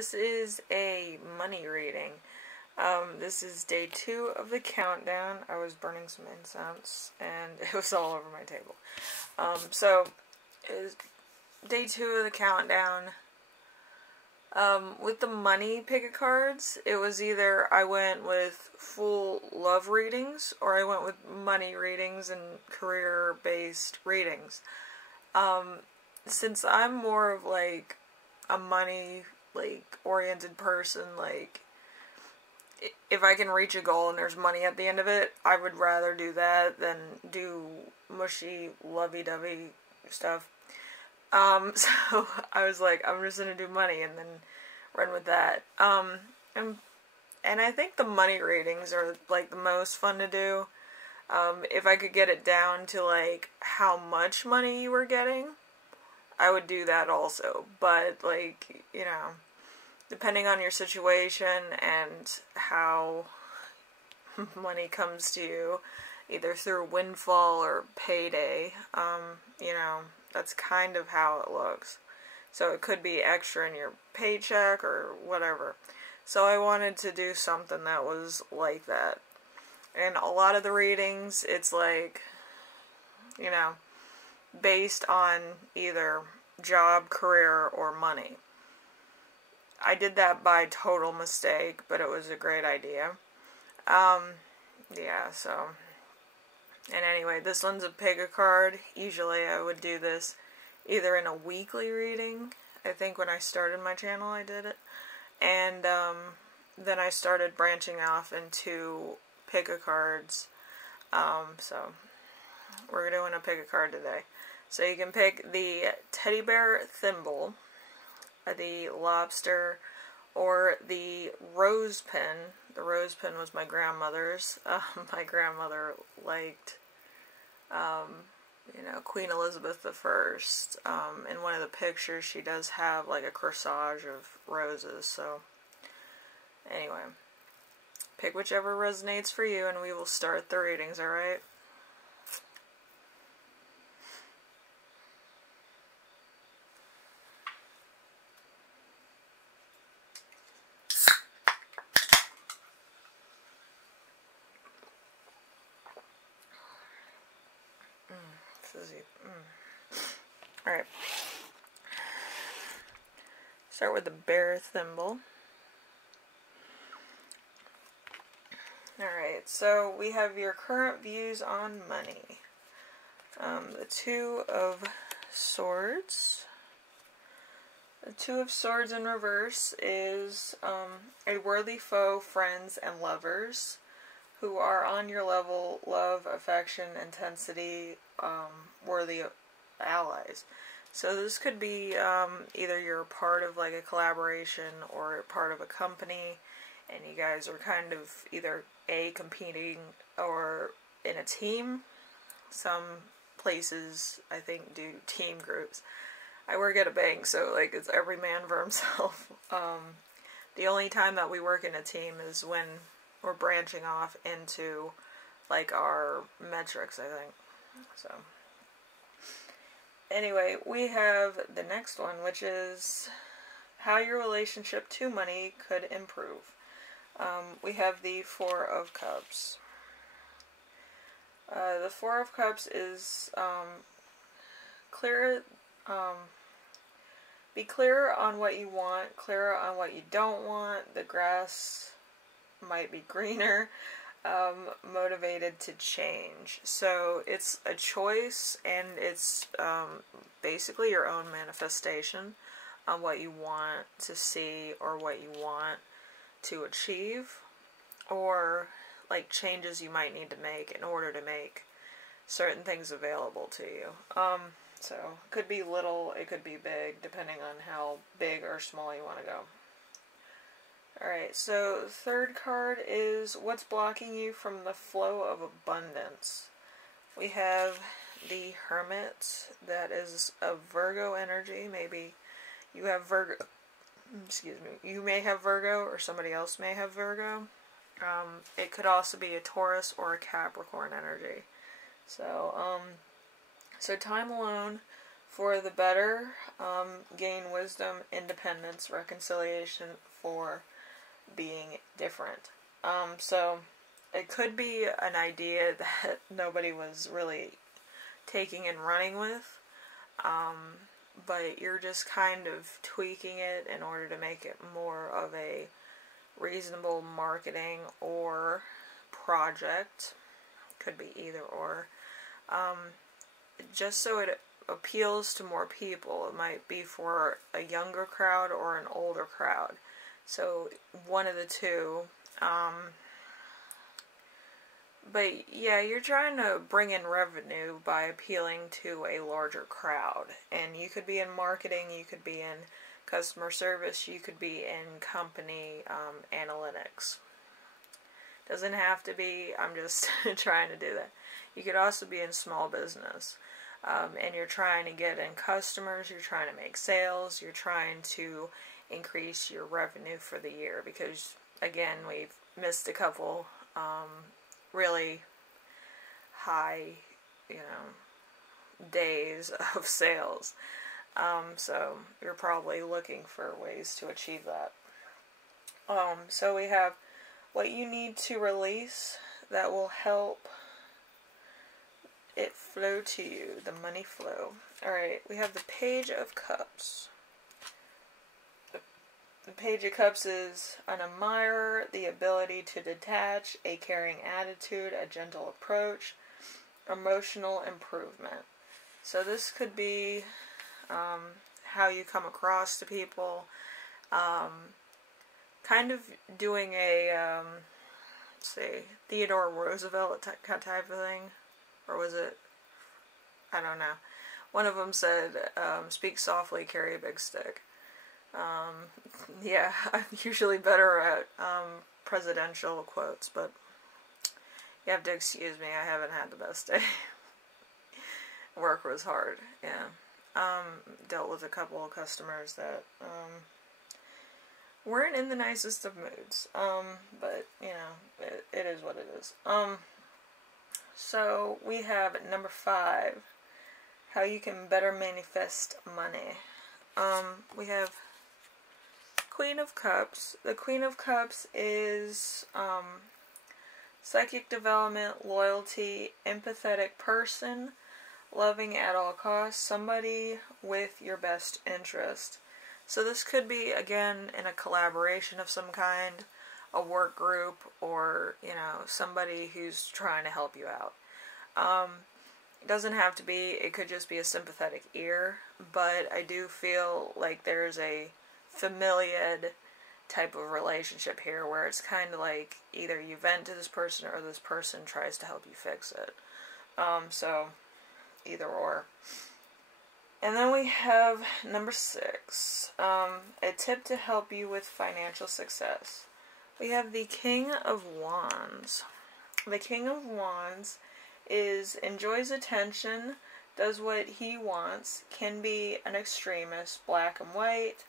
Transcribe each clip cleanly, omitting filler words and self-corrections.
This is a money reading. This is day 2 of the countdown. I was burning some incense and it was all over my table. So it was day 2 of the countdown. With the money pick cards, it was either I went with full love readings or I went with money readings and career-based readings. Since I'm more of like a money oriented person, like if I can reach a goal and there's money at the end of it, I would rather do that than do mushy lovey-dovey stuff. So I was like, I'm just gonna do money and then run with that. And I think the money readings are like the most fun to do. If I could get it down to like how much money you were getting, I would do that also. But like, you know, depending on your situation and how money comes to you, either through windfall or payday, you know, that's kind of how it looks. So it could be extra in your paycheck or whatever. So I wanted to do something that was like that. And a lot of the readings, it's like, you know, based on either job, career, or money. I did that by total mistake, but it was a great idea. Yeah, so. And anyway, this one's a pick-a-card. Usually I would do this either in a weekly reading. I think when I started my channel I did it. And then I started branching off into pick-a-cards. So we're doing a pick-a-card today. So you can pick the teddy bear thimble, the lobster, or the rose pin. The rose pin was my grandmother's. My grandmother liked, you know, Queen Elizabeth I. In one of the pictures, she does have like a corsage of roses. So, anyway, pick whichever resonates for you, and we will start the readings. All right. Alright. Start with the bear thimble. Alright, so we have your current views on money. The Two of Swords. The Two of Swords in reverse is a worthy foe, friends, and lovers who are on your level, love, affection, intensity, worthy allies. So this could be either you're part of like a collaboration or part of a company, and you guys are kind of either competing or in a team. Some places I think do team groups. I work at a bank, so like it's every man for himself. The only time that we work in a team is when we're branching off into like our metrics, I think. So anyway, we have the next one, which is how your relationship to money could improve. We have the Four of Cups. The Four of Cups is be clear on what you want, clearer on what you don't want. The grass might be greener. Motivated to change. So it's a choice, and it's basically your own manifestation on what you want to see or what you want to achieve, or like changes you might need to make in order to make certain things available to you. So it could be little, it could be big, depending on how big or small you want to go. Alright, so the third card is what's blocking you from the flow of abundance. We have the Hermit. That is a Virgo energy. Maybe you have Virgo, excuse me, you may have Virgo or somebody else may have Virgo. It could also be a Taurus or a Capricorn energy. So, so time alone for the better, gain wisdom, independence, reconciliation for being different. So it could be an idea that nobody was really taking and running with, but you're just kind of tweaking it in order to make it more of a reasonable marketing or project. Could be either or. Just so it appeals to more people. It might be for a younger crowd or an older crowd. So one of the two. But yeah, you're trying to bring in revenue by appealing to a larger crowd. And you could be in marketing, you could be in customer service, you could be in company analytics. Doesn't have to be, I'm just trying to do that. You could also be in small business. And you're trying to get in customers, you're trying to make sales, you're trying to increase your revenue for the year. Because, again, we've missed a couple really high, days of sales. So you're probably looking for ways to achieve that. So we have what you need to release that will help it flow to you, the money flow. Alright, we have the Page of Cups. The Page of Cups is an admirer, the ability to detach, a caring attitude, a gentle approach, emotional improvement. So this could be how you come across to people, kind of doing a, say, Theodore Roosevelt type of thing, or was it, I don't know. One of them said, speak softly, carry a big stick. Yeah, I'm usually better at presidential quotes, but you have to excuse me, I haven't had the best day. Work was hard, yeah. Dealt with a couple of customers that weren't in the nicest of moods, but, it is what it is. So, we have number 5, how you can better manifest money. We have Queen of Cups. The Queen of Cups is psychic development, loyalty, empathetic person, loving at all costs, somebody with your best interest. So this could be, again, in a collaboration of some kind, a work group, or, somebody who's trying to help you out. It doesn't have to be, it could just be a sympathetic ear, but I do feel like there's a familial type of relationship here where it's kind of like either you vent to this person or this person tries to help you fix it. So, either or. And then we have number 6, a tip to help you with financial success. We have the King of Wands. The King of Wands enjoys attention, does what he wants, can be an extremist, black and white,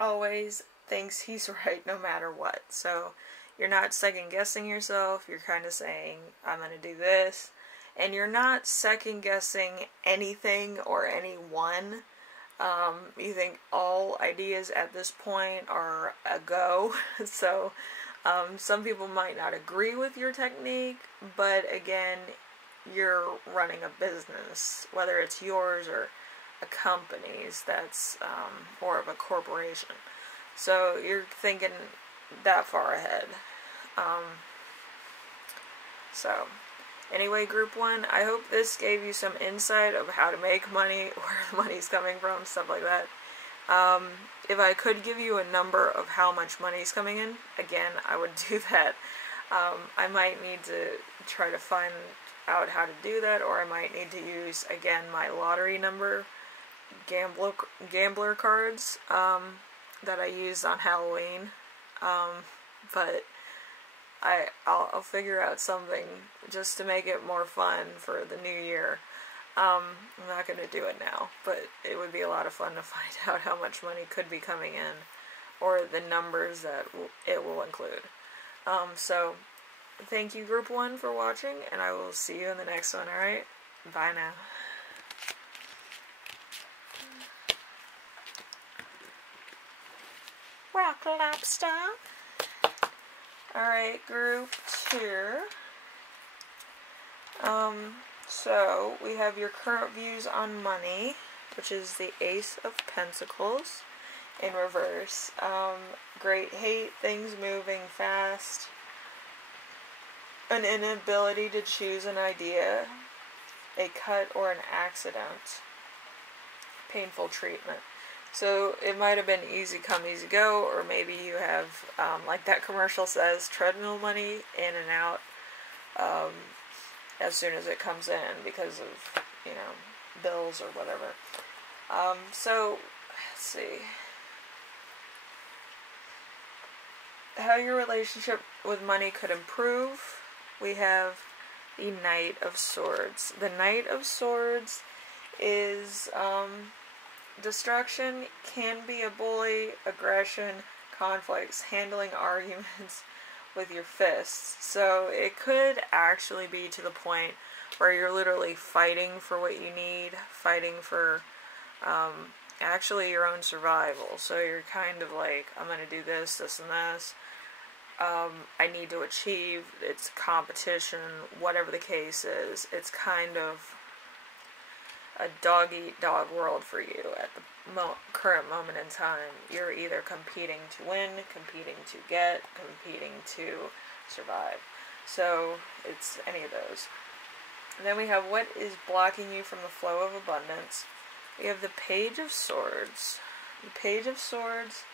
always thinks he's right no matter what. So you're not second guessing yourself, you're kind of saying, I'm going to do this, and you're not second guessing anything or anyone. You think all ideas at this point are a go. So some people might not agree with your technique, but again, you're running a business, whether it's yours or a company's that's more of a corporation. So you're thinking that far ahead. So anyway, group 1, I hope this gave you some insight of how to make money, where the money's coming from, stuff like that. If I could give you a number of how much money's coming in, again, I would do that. I might need to try to find out how to do that, or I might need to use, again, my lottery number, gambler cards, that I used on Halloween. But I'll figure out something just to make it more fun for the new year. I'm not going to do it now, but it would be a lot of fun to find out how much money could be coming in, or the numbers that it will include. So, thank you, Group 1, for watching, and I will see you in the next one, alright? Bye now. rock, Lobster. Alright, group 2. So we have your current views on money, which is the Ace of Pentacles in reverse. Great hate, things moving fast, an inability to choose an idea, a cut or an accident, painful treatment. So it might have been easy come, easy go, or maybe you have, like that commercial says, treadmill money in and out as soon as it comes in because of, you know, bills or whatever. So, let's see. How your relationship with money could improve. We have the Knight of Swords. The Knight of Swords is destruction, can be a bully, aggression, conflicts, handling arguments with your fists. So it could actually be to the point where you're literally fighting for what you need, fighting for actually your own survival. So you're kind of like, I'm going to do this, this, and this. I need to achieve, it's competition, whatever the case is. It's kind of a dog-eat-dog world for you at the current moment in time. You're either competing to win, competing to get, competing to survive. So it's any of those. And then we have what is blocking you from the flow of abundance. We have the Page of Swords. The Page of Swords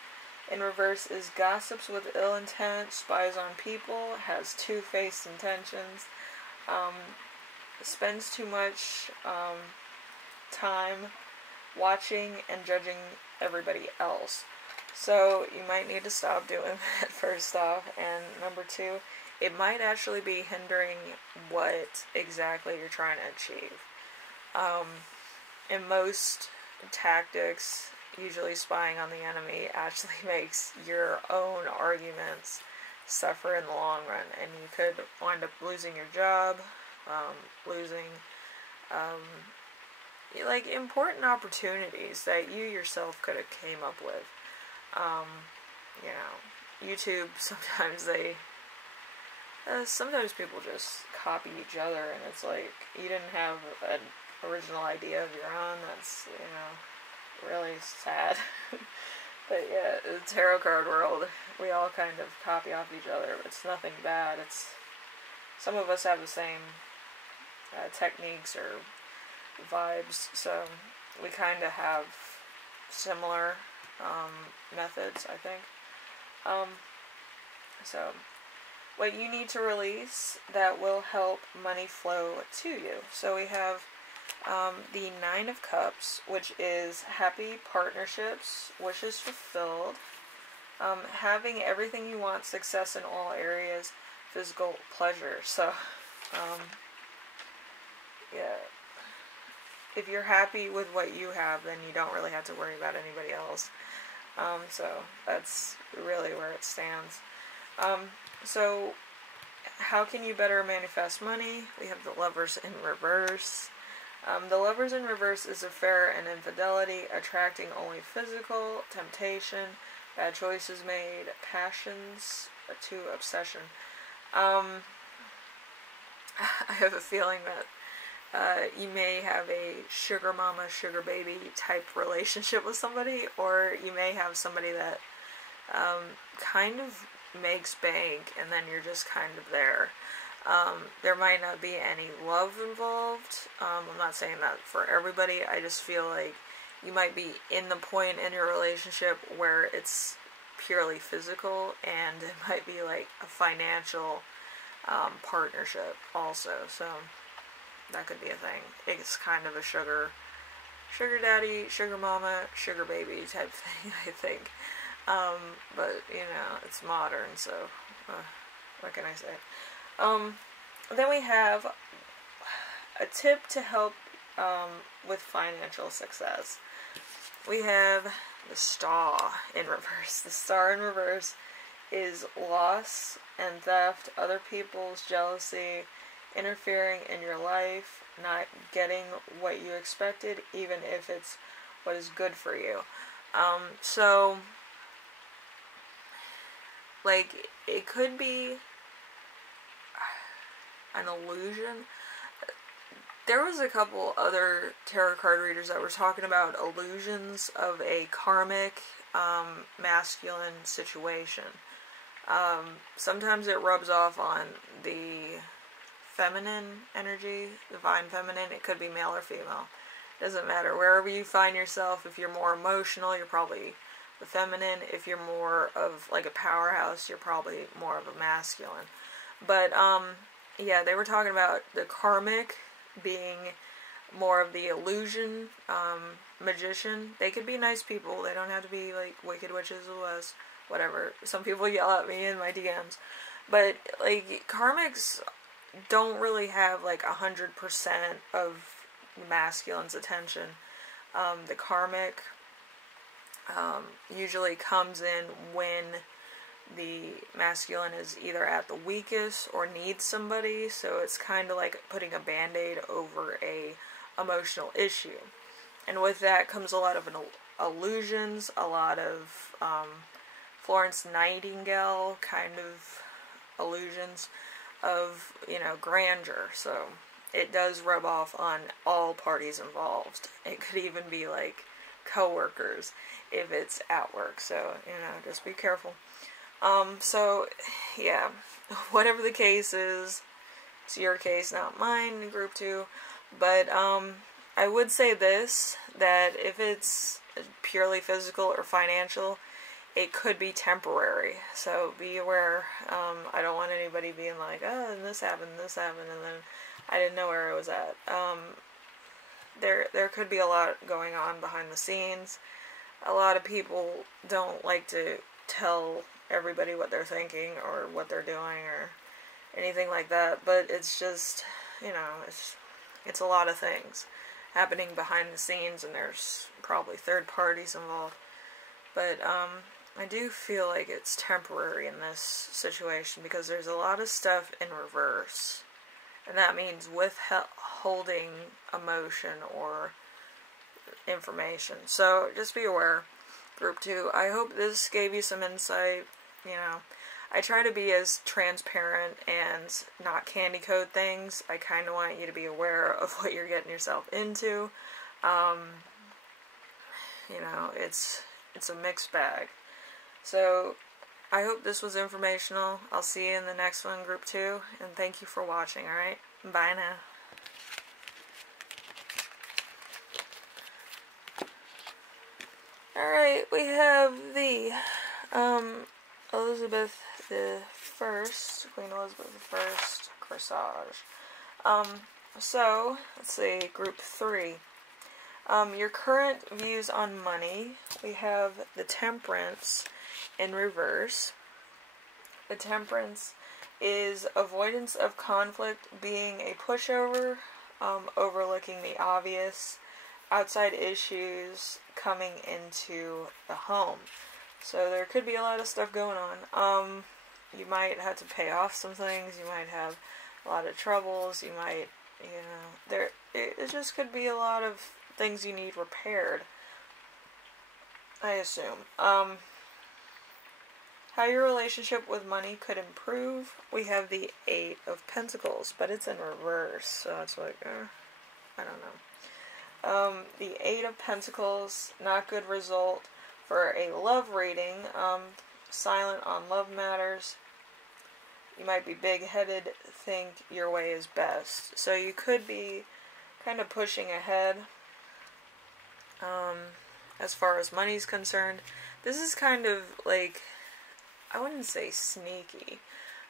in reverse is gossips with ill intent, spies on people, has two-faced intentions, spends too much time watching and judging everybody else. So you might need to stop doing that first off. And number 2, it might actually be hindering what exactly you're trying to achieve. In most tactics, usually spying on the enemy actually makes your own arguments suffer in the long run, and you could wind up losing your job, losing like important opportunities that you yourself could have came up with. You know, YouTube, sometimes people just copy each other, and it's like, you didn't have an original idea of your own. That's, you know, really sad. But yeah, the tarot card world, we all kind of copy off each other. It's nothing bad. It's, some of us have the same techniques or vibes, so we kind of have similar methods, I think. So what you need to release that will help money flow to you. So we have the 9 of Cups, which is happy partnerships, wishes fulfilled, having everything you want, success in all areas, physical pleasure. So yeah, if you're happy with what you have, then you don't really have to worry about anybody else. So that's really where it stands. So how can you better manifest money? We have the Lovers in reverse. The Lovers in reverse is affair and infidelity, attracting only physical, temptation, bad choices made, passions to obsession. I have a feeling that you may have a sugar mama, sugar baby type relationship with somebody, or you may have somebody that kind of makes bank, and then you're just kind of there. There might not be any love involved. I'm not saying that for everybody. I just feel like you might be in the point in your relationship where it's purely physical, and it might be like a financial partnership also. So that could be a thing. It's kind of a sugar daddy, sugar mama, sugar baby type thing, I think. But, you know, it's modern, so what can I say? Then we have a tip to help with financial success. We have the Star in reverse. The Star in reverse is loss and theft, other people's jealousy, interfering in your life, not getting what you expected, even if it's what is good for you. So Like, it could be an illusion. There was a couple other tarot card readers that were talking about illusions of a karmic, masculine situation. Sometimes it rubs off on the feminine energy, divine feminine. It could be male or female. Doesn't matter. Wherever you find yourself, if you're more emotional, you're probably the feminine. If you're more of like a powerhouse, you're probably more of a masculine. But, yeah, they were talking about the karmic being more of the illusion, magician. They could be nice people. They don't have to be like wicked witches of the West. Whatever. Some people yell at me in my DMs. But, like, karmics don't really have like 100% of the masculine's attention. The karmic usually comes in when the masculine is either at the weakest or needs somebody, so it's kind of like putting a band-aid over a emotional issue. And with that comes a lot of illusions, a lot of Florence Nightingale kind of illusions of, you know, grandeur. So it does rub off on all parties involved. It could even be like co-workers if it's at work. So, you know, just be careful. So, yeah, whatever the case is, it's your case, not mine, group 2, but, I would say this, that if it's purely physical or financial, it could be temporary, so be aware. I don't want anybody being like, oh, and this happened, and then I didn't know where I was at. There could be a lot going on behind the scenes. A lot of people don't like to tell everybody what they're thinking or what they're doing or anything like that, but it's just, you know, it's a lot of things happening behind the scenes, and there's probably third parties involved. But I do feel like it's temporary in this situation because there's a lot of stuff in reverse, and that means withholding emotion or information. So just be aware, group 2. I hope this gave you some insight. You know, I try to be as transparent and not candy coat things. I kind of want you to be aware of what you're getting yourself into. You know, it's a mixed bag. So I hope this was informational. I'll see you in the next one, group 2, and thank you for watching, alright? Bye now. Alright, we have the, Elizabeth the First, Queen Elizabeth the First corsage. So, let's see, group 3. Your current views on money. We have the Temperance in reverse. The Temperance is avoidance of conflict, being a pushover, overlooking the obvious, outside issues coming into the home. So there could be a lot of stuff going on. You might have to pay off some things. You might have a lot of troubles. You might, you know, it just could be a lot of things you need repaired, I assume. How your relationship with money could improve. We have the 8 of Pentacles, but it's in reverse, so it's like, I don't know. The 8 of Pentacles, not good result for a love reading. Silent on love matters. You might be big-headed, think your way is best. So you could be kind of pushing ahead as far as money's concerned. This is kind of like, I wouldn't say sneaky,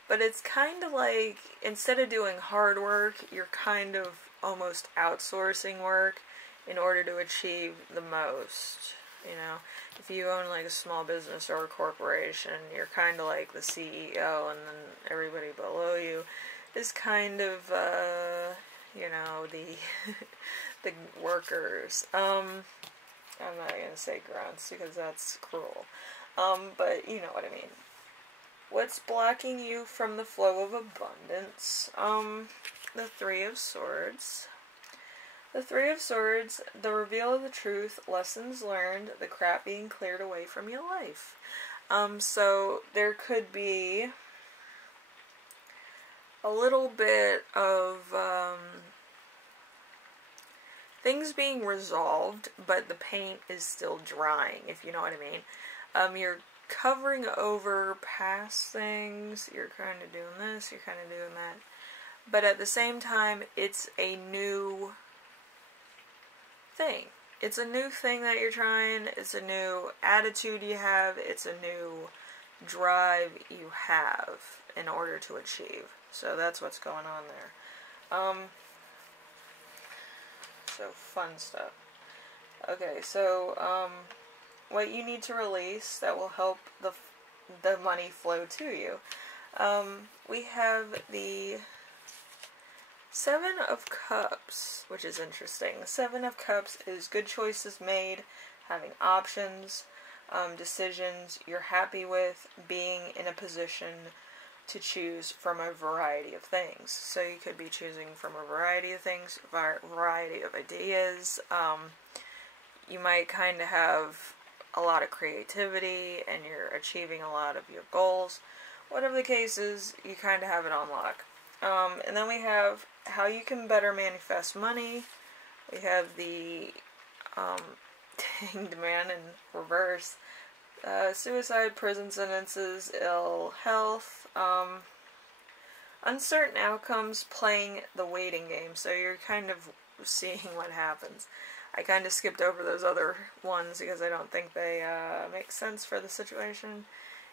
but it's kind of like, instead of doing hard work, you're kind of almost outsourcing work in order to achieve the most. You know, if you own like a small business or a corporation, you're kind of like the CEO, and then everybody below you is kind of, you know, the the workers. I'm not gonna say grunts because that's cruel. But you know what I mean. What's blocking you from the flow of abundance? The 3 of Swords. The 3 of Swords, the reveal of the truth, lessons learned, the crap being cleared away from your life. So there could be a little bit of things being resolved, but the paint is still drying, if you know what I mean. You're covering over past things, you're kind of doing this, you're kind of doing that, but at the same time, it's a new thing. It's a new thing that you're trying, it's a new attitude you have, it's a new drive you have in order to achieve. So that's what's going on there. So fun stuff. Okay, so what you need to release that will help the money flow to you. We have the Seven of Cups, which is interesting. The Seven of Cups is good choices made, having options, decisions you're happy with, being in a position to choose from a variety of things. So you could be choosing from a variety of things, variety of ideas. You might kind of have a lot of creativity and you're achieving a lot of your goals. Whatever the case is, you kind of have it on lock. And then we have how you can better manifest money. We have the Hanged Man in reverse. Suicide, prison sentences, ill health, uncertain outcomes, playing the waiting game. So you're kind of seeing what happens. I kind of skipped over those other ones because I don't think they make sense for the situation.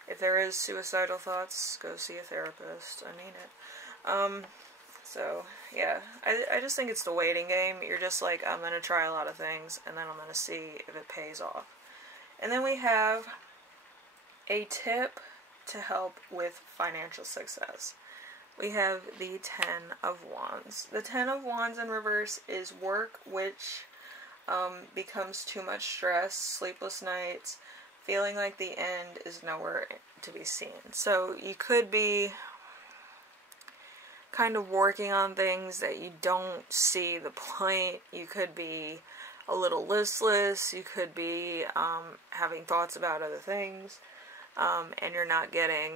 If there is suicidal thoughts, go see a therapist. I need it. So, yeah. I just think it's the waiting game. You're just like, I'm going to try a lot of things, and then I'm going to see if it pays off. And then we have a tip to help with financial success. We have the Ten of Wands. The Ten of Wands in reverse is work, which becomes too much stress, sleepless nights, feeling like the end is nowhere to be seen. So you could be kind of working on things that you don't see the point. You could be a little listless. You could be having thoughts about other things, and you're not getting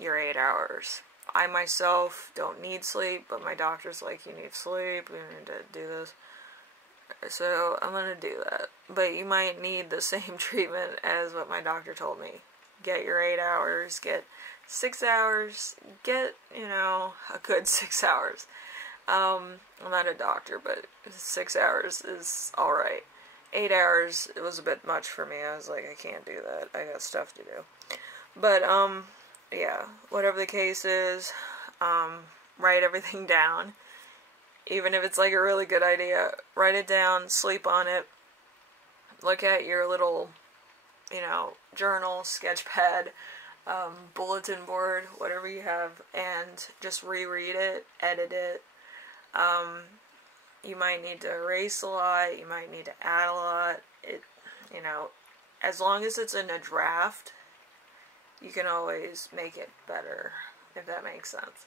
your 8 hours. I myself don't need sleep, but my doctor's like, you need sleep, you need to do this. So I'm going to do that. But you might need the same treatment as what my doctor told me. Get your 8 hours, get 6 hours, get, a good 6 hours. I'm not a doctor, but 6 hours is alright. 8 hours, it was a bit much for me. I was like, I can't do that. I got stuff to do. But, yeah, whatever the case is, write everything down. Even if it's like a really good idea, write it down, sleep on it, look at your little, journal, sketch pad, bulletin board, whatever you have, and just reread it, edit it. You might need to erase a lot, you might need to add a lot. As long as it's in a draft, you can always make it better, if that makes sense.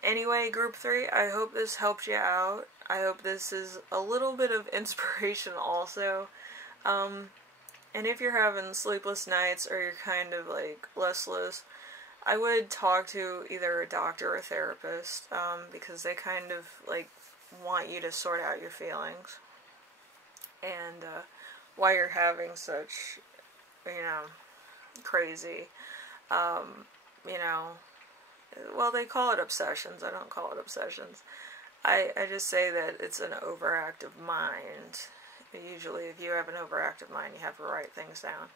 Anyway, Group 3, I hope this helped you out. I hope this is a little bit of inspiration also. And if you're having sleepless nights or you're kind of like listless, I would talk to either a doctor or a therapist, because they kind of like want you to sort out your feelings. And why you're having such, crazy, well, they call it obsessions. I don't call it obsessions. I just say that it's an overactive mind. Usually, if you have an overactive mind, you have to write things down.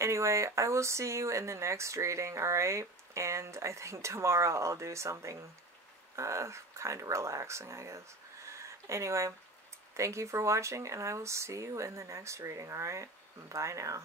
Anyway, I will see you in the next reading, alright? And I think tomorrow I'll do something kind of relaxing, I guess. Anyway, thank you for watching, and I will see you in the next reading, alright? Bye now.